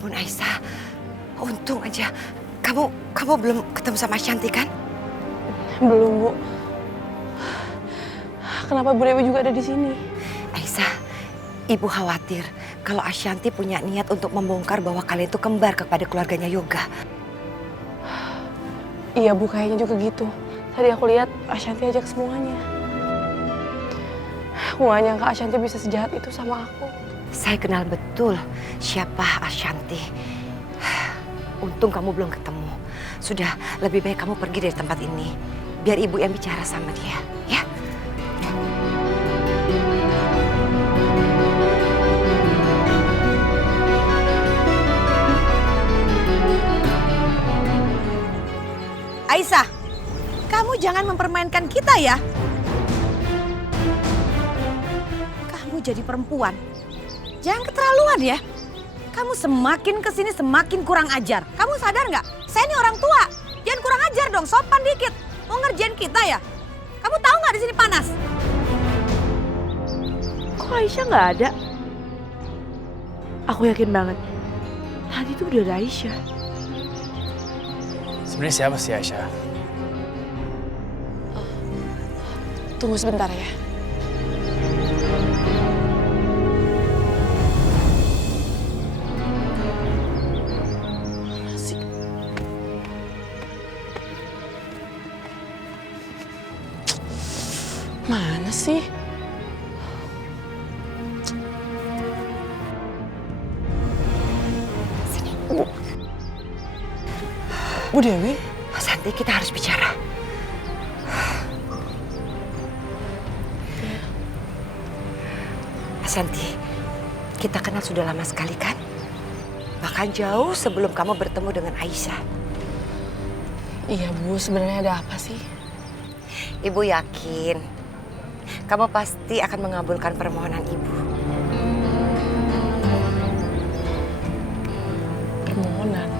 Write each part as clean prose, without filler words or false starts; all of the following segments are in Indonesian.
ampun Aisyah, untung aja kamu belum ketemu sama Ashanti kan? Belum, Bu. Kenapa Bu Dewi juga ada di sini? Aisyah, ibu khawatir kalau Ashanti punya niat untuk membongkar bahwa kalian itu kembar kepada keluarganya Yoga. Iya Bu, kayaknya juga gitu. Tadi aku lihat Ashanti ajak semuanya. Aku gak nyangka Ashanti bisa sejahat itu sama aku. Saya kenal betul siapa Ashanti. Untung kamu belum ketemu. Sudah, lebih baik kamu pergi dari tempat ini. Biar ibu yang bicara sama dia, ya? Aisyah, kamu jangan mempermainkan kita ya. Kamu jadi perempuan, jangan keterlaluan ya. Kamu semakin kesini semakin kurang ajar. Kamu sadar nggak? Saya ini orang tua. Jangan kurang ajar dong, sopan dikit. Mau ngerjain kita ya? Kamu tahu nggak di sini panas? Kok Aisyah nggak ada? Aku yakin banget. Tadi tuh udah ada Aisyah. Sebenarnya siapa sih Aisyah? Tunggu sebentar ya. Mana sih? Sini. Bu Dewi? Ashanti, kita harus bicara. Ashanti, kita kenal sudah lama sekali kan? Bahkan jauh sebelum kamu bertemu dengan Aisyah. Iya Bu, sebenarnya ada apa sih? Ibu yakin kamu pasti akan mengabulkan permohonan ibu. Permohonan?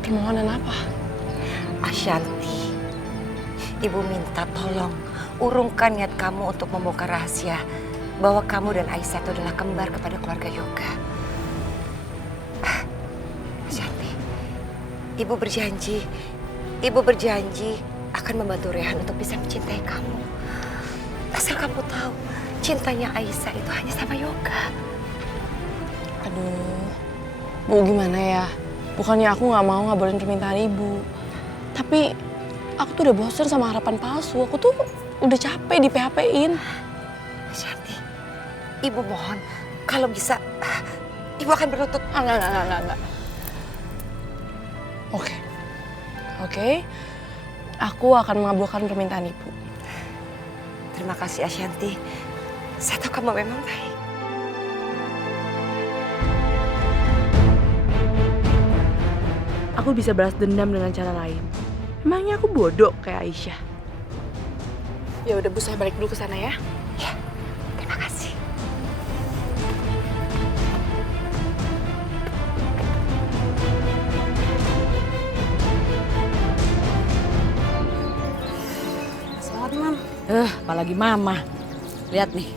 Permohonan apa? Ashanti, ibu minta tolong urungkan niat kamu untuk membongkar rahasia bahwa kamu dan Aisyah itu adalah kembar kepada keluarga Yoga. Ashanti, ibu berjanji akan membantu Rehan untuk bisa mencintai kamu. Asal kamu tahu, cintanya Aisyah itu hanya sama Yoga. Aduh, Bu gimana ya? Bukannya aku nggak mau ngabulin permintaan Ibu. Tapi aku tuh udah bosen sama harapan palsu. Aku tuh udah capek di PHP-in. Ashanti, ibu mohon kalau bisa ibu akan berlutut. Enggak. Oke. Aku akan mengabulkan permintaan Ibu. Terima kasih Ashanti. Saya tahu kamu memang baik. Aku bisa balas dendam dengan cara lain. Emangnya aku bodoh kayak Aisyah? Ya udah Bu, saya balik dulu ke sana ya. Ya, terima kasih. Selamat Mam. Apalagi Mama. Lihat nih,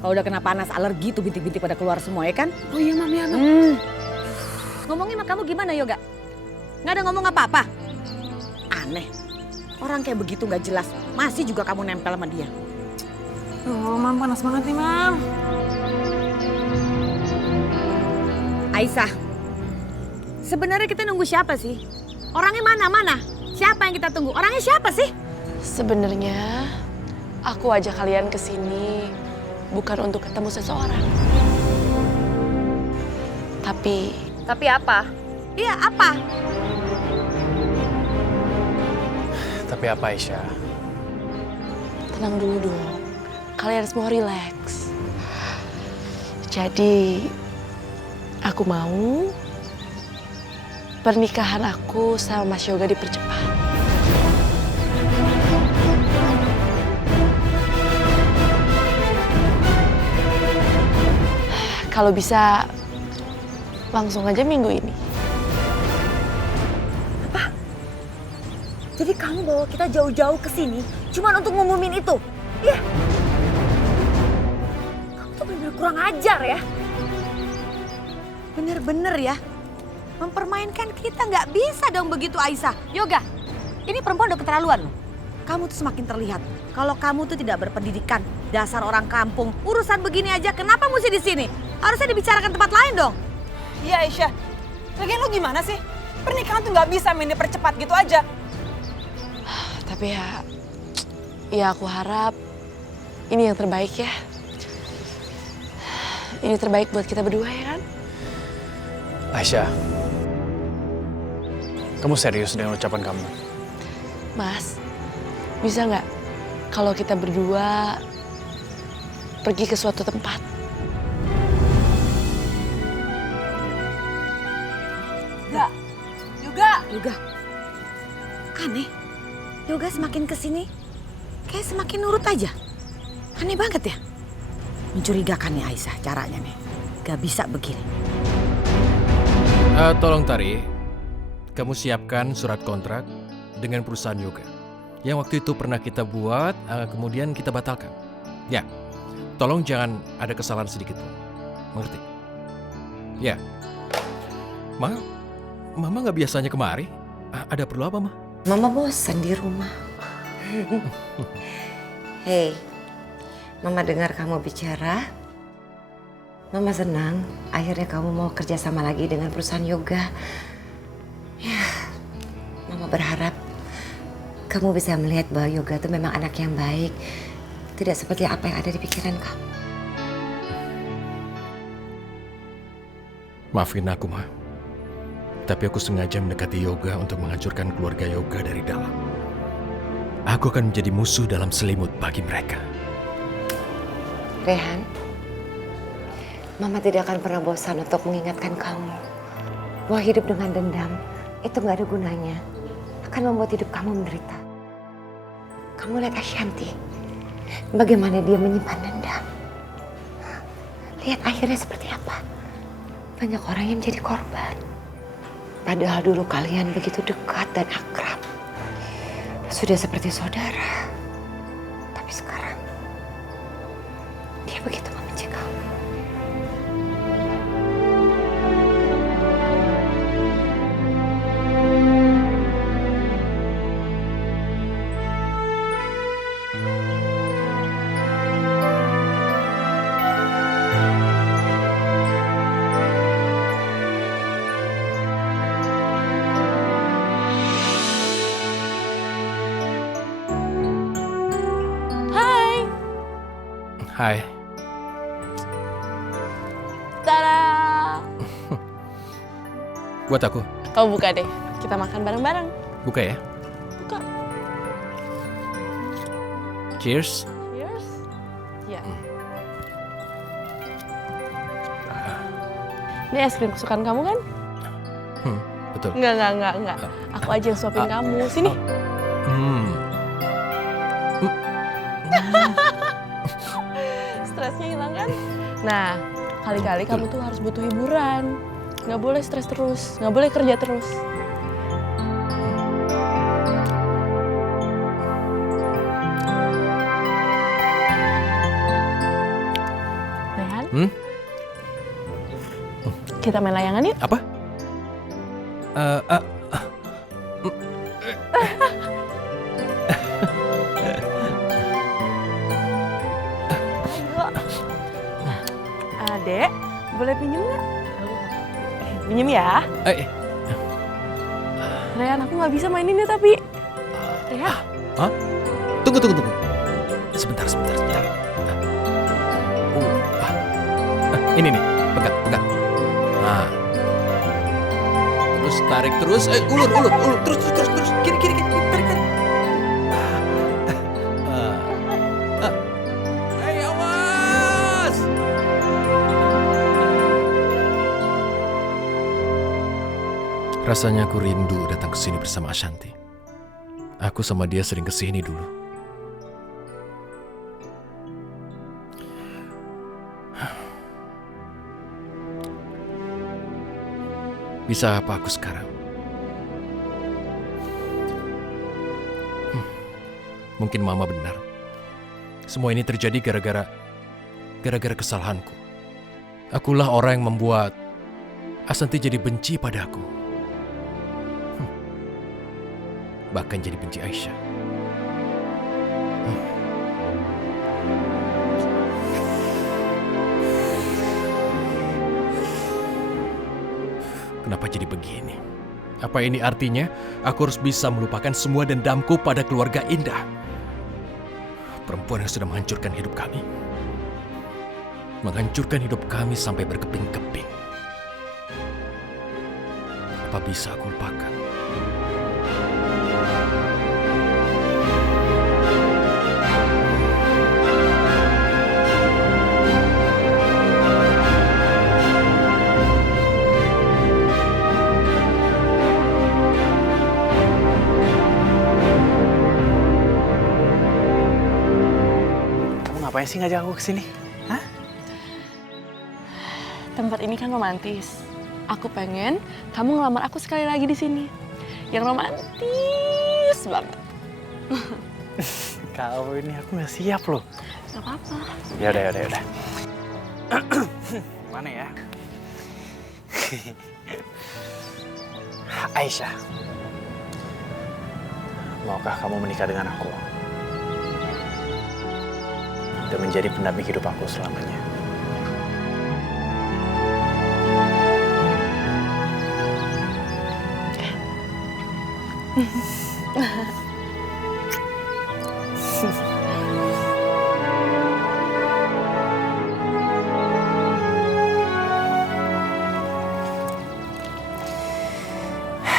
kalau udah kena panas alergi tuh bintik-bintik pada keluar semua ya kan? Oh iya Mam, ya Mam. Ngomongin sama kamu gimana Yoga? Nggak ada ngomong apa-apa? Aneh, orang kayak begitu nggak jelas, masih juga kamu nempel sama dia. Oh Mam, panas banget nih Mam. Aisyah, sebenarnya kita nunggu siapa sih? Orangnya mana? Siapa yang kita tunggu? Orangnya siapa sih? Sebenarnya aku ajak kalian ke sini bukan untuk ketemu seseorang. Tapi apa? Iya, apa? Tapi apa Aisyah? tenang dulu dong. Kalian semua relax. Jadi aku mau pernikahan aku sama Mas Yoga dipercepat. Kalau bisa langsung aja minggu ini. Apa? Jadi kamu bawa kita jauh-jauh ke sini cuma untuk ngumumin itu? Iya. Kamu tuh bener-bener kurang ajar ya. Bener-bener ya. Mempermainkan kita nggak bisa dong begitu Aisyah. Yoga, ini perempuan udah keterlaluan loh. Kamu tuh semakin terlihat kalau kamu tuh tidak berpendidikan. Dasar orang kampung, urusan begini aja kenapa mesti di sini? Harusnya dibicarakan tempat lain dong. Iya Aisyah, lagian lu gimana sih? Pernikahan tuh nggak bisa main dipercepat gitu aja. Tapi ya aku harap ini yang terbaik ya. Ini terbaik buat kita berdua ya kan? Aisyah, kamu serius dengan ucapan kamu? Mas, bisa nggak kalau kita berdua pergi ke suatu tempat? Yoga, aneh. Yoga semakin kesini kayak semakin nurut aja. Aneh banget ya. Mencurigakan nih Aisyah caranya nih. Gak bisa begini. Tolong Tari, kamu siapkan surat kontrak dengan perusahaan Yoga. Yang waktu itu pernah kita buat, kemudian kita batalkan. Ya, tolong jangan ada kesalahan sedikit pun. Mengerti? Ya. Mama nggak biasanya kemari. Ada perlu apa, Ma? Mama bosan di rumah. Hei, Mama dengar kamu bicara. Mama senang akhirnya kamu mau kerja sama lagi dengan perusahaan Yoga. Ya, Mama berharap kamu bisa melihat bahwa Yoga itu memang anak yang baik. Tidak seperti apa yang ada di pikiran kamu. Maafin aku, Ma. Tapi aku sengaja mendekati Yoga untuk menghancurkan keluarga Yoga dari dalam. Aku akan menjadi musuh dalam selimut bagi mereka. Rehan, Mama tidak akan pernah bosan untuk mengingatkan kamu bahwa hidup dengan dendam itu nggak ada gunanya. Akan membuat hidup kamu menderita. Kamu lihat Ashanti, bagaimana dia menyimpan dendam. Lihat akhirnya seperti apa. Banyak orang yang menjadi korban. Padahal dulu kalian begitu dekat dan akrab. Sudah seperti saudara. Tapi sekarang dia begitu membenci kamu. Hai. Tada! Buat aku. Kamu buka deh, kita makan bareng-bareng. Buka ya. Buka. Cheers. Cheers. Ya. Ini es krim kesukaan kamu kan? Betul. Enggak. Aku aja yang suapin kamu. Sini. Stresnya hilang kan? Nah, kali-kali kamu tuh harus butuh hiburan. Nggak boleh stres terus, nggak boleh kerja terus. Rehan? Kita main layangan yuk. Apa? Adek, boleh pinjem nggak? Pinjem ya. Rehan, aku nggak bisa main ini tapi. Rehan. Hah? Tunggu. Sebentar. Ini nih, pegang. Nah. Terus tarik terus, ulur, terus, kiri, tarik. Awas! Rasanya aku rindu datang ke sini bersama Ashanti. Aku sama dia sering ke sini dulu. Bisa apa aku sekarang? Mungkin Mama benar. Semua ini terjadi gara-gara kesalahanku. Akulah orang yang membuat Ashanti jadi benci padaku. bahkan jadi benci Aisyah. Kenapa jadi begini? Apa ini artinya aku harus bisa melupakan semua dendamku pada keluarga Indah? Perempuan yang sudah menghancurkan hidup kami. Menghancurkan hidup kami sampai berkeping-keping. Apa bisa aku lupakan? Ngapain sih ngajak aku kesini? Hah? Tempat ini kan romantis. Aku pengen kamu ngelamar aku sekali lagi di sini. Yang romantis banget. Kau ini aku nggak siap loh. Gak apa-apa. Yaudah. Mana ya? Aisyah, maukah kamu menikah dengan aku? Dan menjadi pendamping hidup aku selamanya.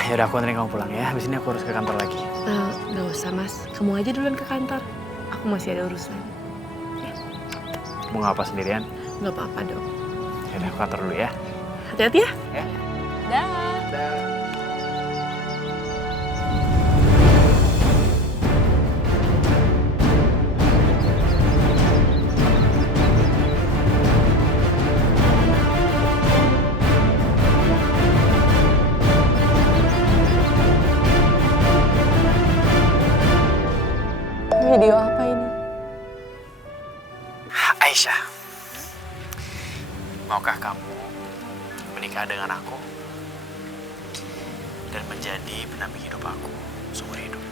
Yaudah, aku anterin kamu pulang ya. Habis ini aku harus ke kantor lagi. Nggak usah, Mas. Kamu aja duluan ke kantor. Aku masih ada urusan. Mau ngapa sendirian? Nggak apa-apa dong. Yaudah, aku kantor dulu ya. Hati-hati ya. Ya. Dah. Video apa ini? Aisyah, maukah kamu menikah dengan aku dan menjadi pendamping hidup aku seumur hidup?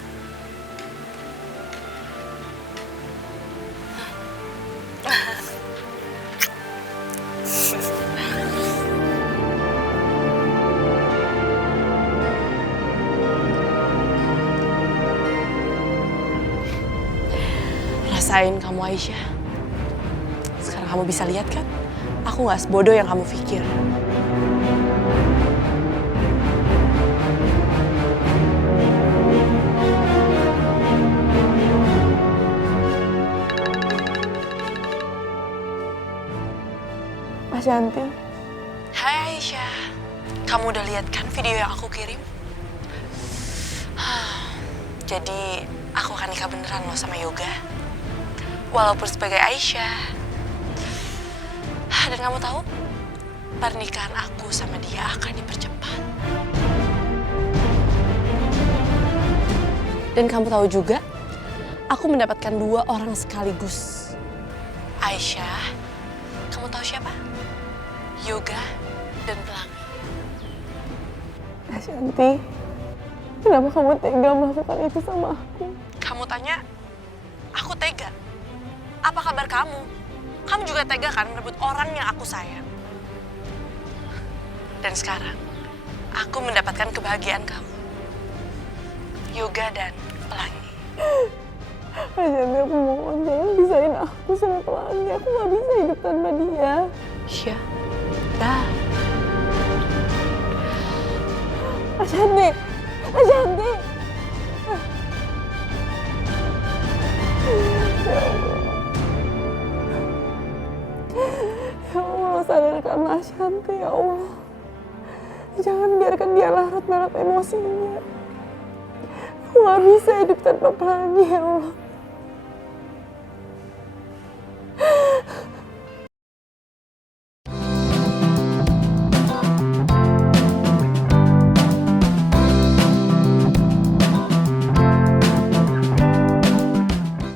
Rasain kamu, Aisyah. Sekarang kamu bisa lihat kan? Aku nggak sebodoh yang kamu pikir. Ashanti. Hai Aisyah. Kamu udah lihat kan video yang aku kirim? Jadi aku akan nikah beneran loh sama Yoga. Walaupun sebagai Aisyah. Dan kamu tahu, pernikahan aku sama dia akan dipercepat. Dan kamu tahu juga, aku mendapatkan 2 orang sekaligus. Aisyah, kamu tahu siapa? Yoga dan Pelangi. Ashanti, kenapa kamu tega melakukan itu sama aku? Kamu tanya, aku tega. Apa kabar kamu? Kamu juga tega kan merebut orang yang aku sayang? Dan sekarang, aku mendapatkan kebahagiaan kamu. Yoga dan Pelangi. Ashanti, aku mohon jangan pisahin aku sama Pelangi. Aku gak bisa hidup tanpa dia. Iya. Dah. Ashanti, Ashanti. Ya Allah, sadarkanlah Ashanti, ya Allah. Jangan biarkan dia larut-larut emosinya. Aku gak bisa hidup tanpa Pelangi, ya Allah.